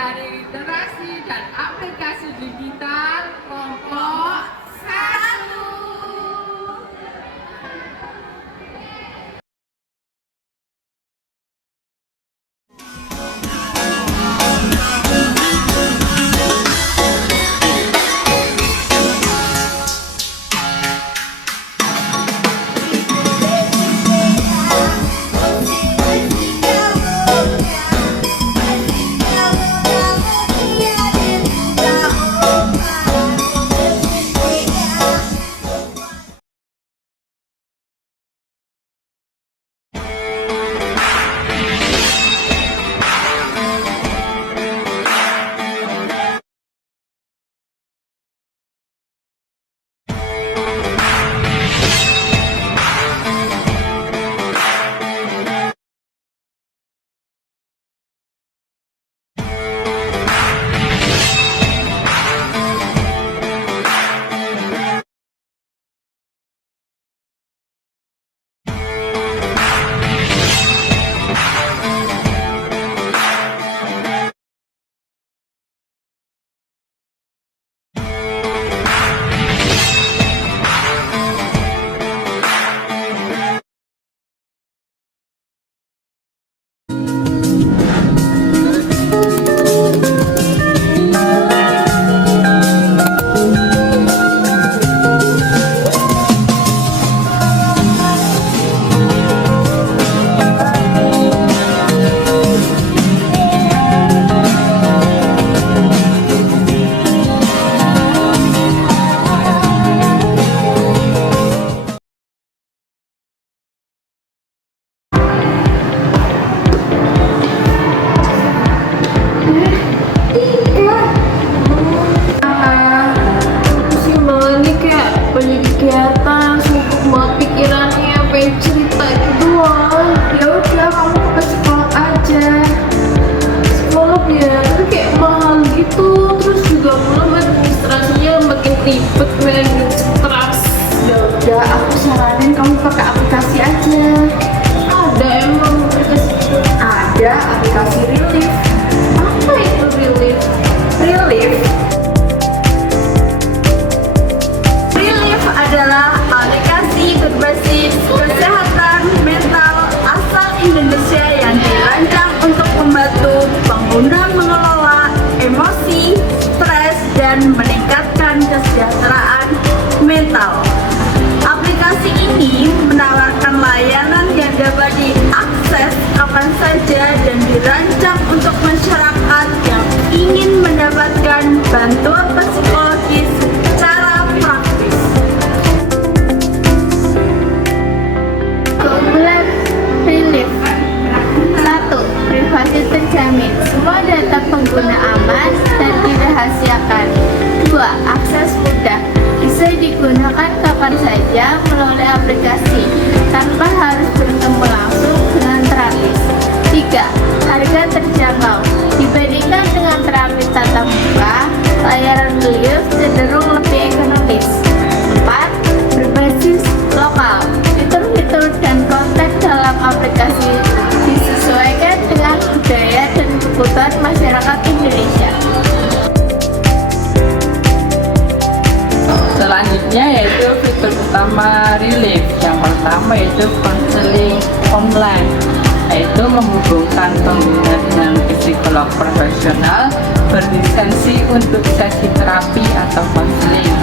Dari literasi dan aplikasi digital kelompok 1. Ribet men, stres. Ya udah, aku saranin kamu pakai aplikasi aja. Ada emang aplikasi itu? Ada aplikasi Relief. Apa itu Relief? Relief Relief adalah aplikasi berbasis kesehatan mental asal Indonesia yang dirancang untuk membantu pengguna mengelola emosi, stres, dan meningkatkan kesejahteraan mental. Aplikasi ini menawarkan layanan yang dapat diakses kapan saja dan dirancang untuk masyarakat yang ingin mendapatkan bantuan psikologis secara praktis. Keunggulan Relief. 1. Privasi terjamin. Semua data pengguna aman dan dirahasiakan. 2. Akses mudah. Bisa digunakan kapan saja melalui aplikasi tanpa harus bertemu langsung dengan terapis. 3. Harga terjangkau. Dibandingkan dengan terapi tatap muka, layanan Relief cenderung lebih ekonomis. 4. Berbasis lokal. Fitur-fitur dan konten dalam aplikasi disesuaikan dengan budaya dan kebutuhan masyarakat Indonesia. Selanjutnya yaitu fitur utama Relief. Yang pertama yaitu konseling online, yaitu menghubungkan pengguna dengan psikolog profesional berlisensi untuk sesi terapi atau konseling.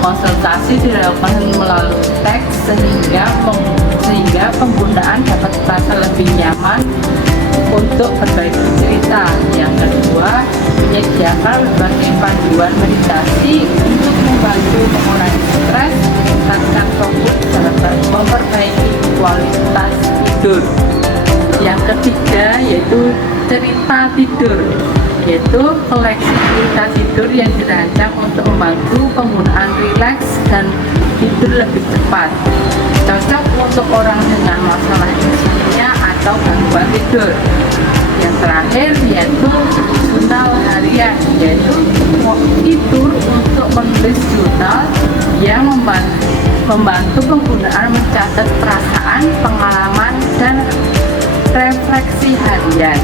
Konsultasi dilakukan melalui teks sehingga penggunaan dapat terasa lebih nyaman untuk berbagi cerita. Yang kedua, menyediakan berbagai panduan meditasi untuk membantu mengurangi stres, meningkatkan fokus, dan memperbaiki kualitas tidur. Yang ketiga yaitu cerita tidur, yaitu koleksi cerita tidur yang dirancang untuk membantu penggunaan rileks dan tidur lebih cepat. Cocok untuk orang dengan masalah insomnia atau gangguan tidur. Yang terakhir yaitu jurnal harian, yaitu fitur untuk menulis jurnal yang membantu penggunaan mencatat perasaan, pengalaman, dan refleksi harian.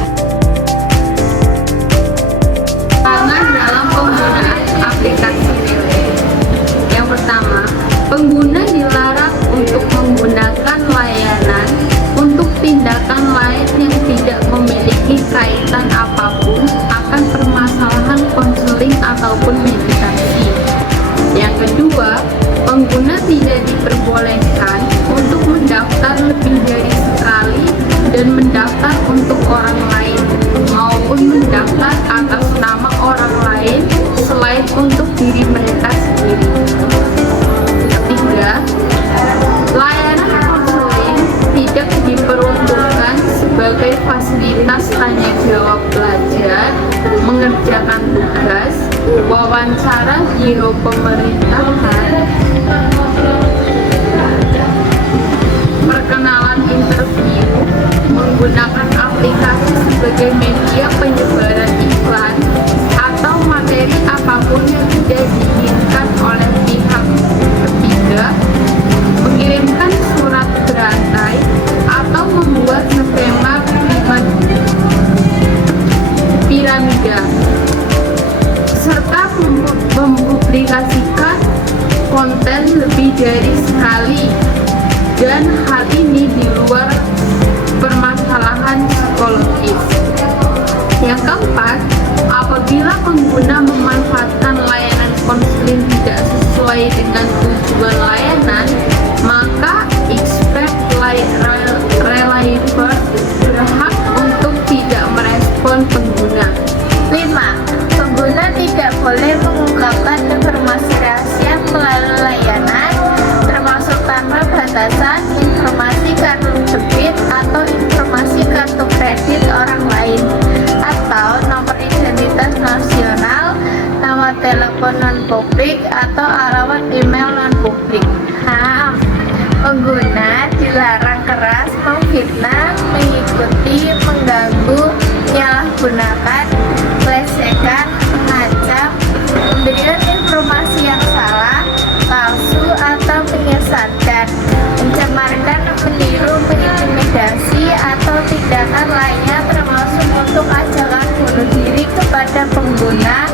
kedua, pengguna tidak diperbolehkan untuk mendaftar lebih dari sekali dan mendaftar untuk orang lain maupun mendaftar atas nama orang lain selain untuk diri mereka sendiri. Ketiga, layanan konseling tidak diperuntukkan sebagai fasilitas tanya jawab pelajar, mengerjakan tugas, wawancara biro pemerintahan, perkenalan interview, menggunakan aplikasi sebagai media penyebaran iklan, atau materi apapun yang tidak diinginkan oleh pihak ketiga, mengirimkan surat berantai, atau membuat skema piramida, serta mempublikasikan konten lebih dari sekali, dan hal ini di luar permasalahan psikologis. Yang keempat, apabila pengguna memanfaatkan layanan konseling tidak sesuai dengan tujuan layanan, maka expert reliever berhak untuk tidak merespon pengguna. 5. Pengguna tidak boleh mengungkapkan informasi rahasia melalui layanan, termasuk tanpa batasan, informasi kartu debit atau informasi kartu kredit orang lain, atau nomor identitas nasional, nama telepon non-publik, atau alamat email non-publik. 6. Pengguna dilarang keras, memfitnah, mengikuti, mengganggu, menyalahgunakan, melecehkan, mengancam, memberikan informasi yang salah, palsu, atau menyesatkan, mencemarkan, meniru, mengintimidasi, atau tindakan lainnya termasuk untuk ajakan bunuh diri kepada pengguna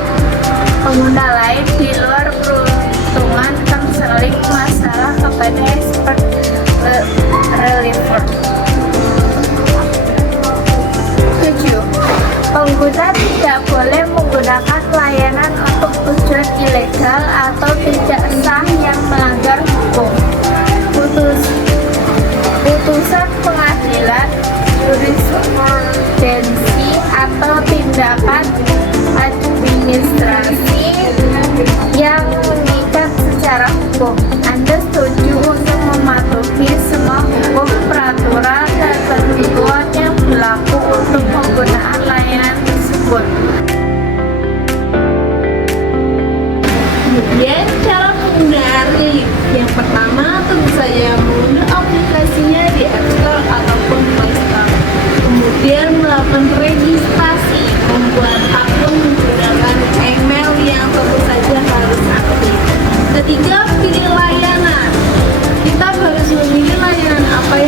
lain di luar peruntungan konseling masalah kepada expert reliever. 7. Pengguna tidak boleh menggunakan layanan untuk tujuan ilegal atau tidak sah yang melanggar hukum. Putusan pengadilan, jurisprudensi, atau tindakan administrasi yang mengikat secara hukum. Anda setuju untuk mematuhi semua hukum, peraturan, dan ketentuan yang berlaku untuk penggunaan layanan tersebut. Kemudian cara penggunaan Relief. Yang pertama, tentu saja mengunduh aplikasinya di App Store ataupun Play Store. Kemudian melakukan registrasi, membuat akun menggunakan email yang tentu saja harus aktif. Ketiga, pilih layanan. Kita harus memilih layanan apa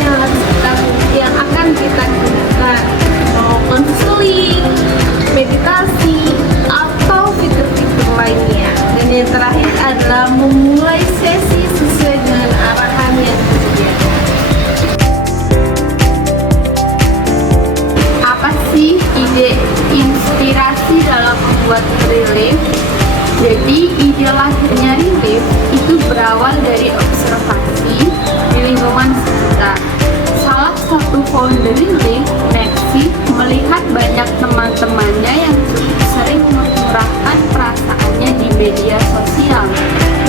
yang akan kita gunakan, mau konseling, meditasi, atau fitur-fitur lainnya. Dan yang terakhir adalah memulai sesi sesuai dengan arahan yang disediakan. Apa sih ide inspirasi dalam membuat Relief? Jadi ide lahirnya Relief itu berawal dari observasi di lingkungan sekitar. Salah satu founder Relief, Nexi, melihat banyak teman-temannya yang cukup sering mencurahkan perasaannya di media sosial.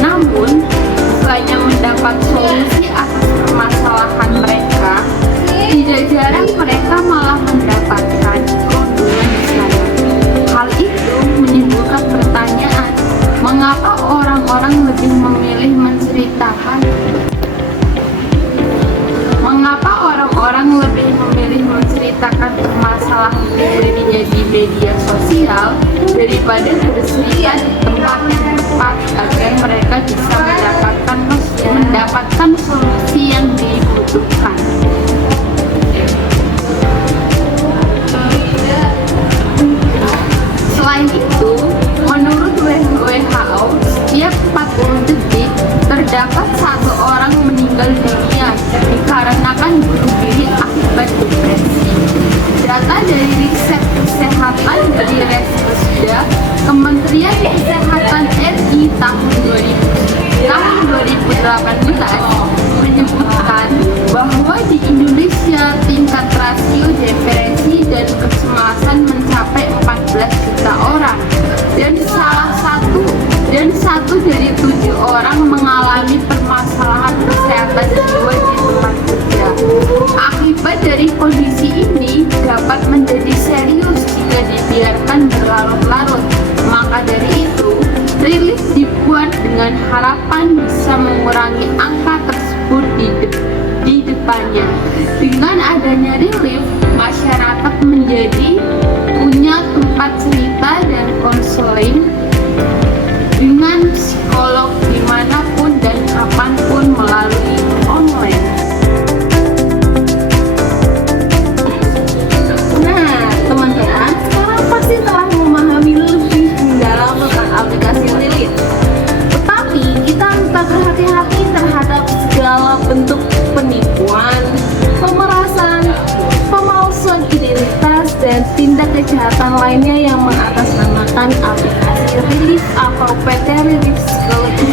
Namun, bukannya mendapat solusi atas permasalahan mereka, tidak jarang mereka malah mendapatkan keuntungan di sana. Hal itu menimbulkan pertanyaan, mengapa orang-orang lebih memilih menceritakan permasalahan dirinya di media sosial daripada berserikat di tempat yang tepat agar mereka bisa mendapatkan solusi yang dibutuhkan. Selain itu, menurut WHO, setiap 40 detik terdapat satu orang meninggal dunia dikarenakan bunuh diri akibat depresi. Data dari riset kesehatan dari Resposida, Kementerian Kesehatan RI tahun 2010 dari 7 orang mengalami permasalahan kesehatan jiwa di tempat kerja. Akibat dari kondisi ini dapat menjadi serius jika dibiarkan berlarut-larut. Maka dari itu, rilis dibuat dengan harapan bisa mengurangi angka tersebut di depannya. Dengan adanya relief, masyarakat menjadi punya tempat cerita dan konseling dengan psikolog dimanapun dan kapanpun melalui online. Nah, teman-teman, sekarang pasti telah memahami lebih mendalam tentang aplikasi Lilith. Tetapi kita tetap berhati-hati terhadap segala bentuk penipuan, pemerasan, pemalsuan identitas, dan tindak kejahatan lainnya yang mengatasnamakan aplikasi Relief atau PT Relief Psikologi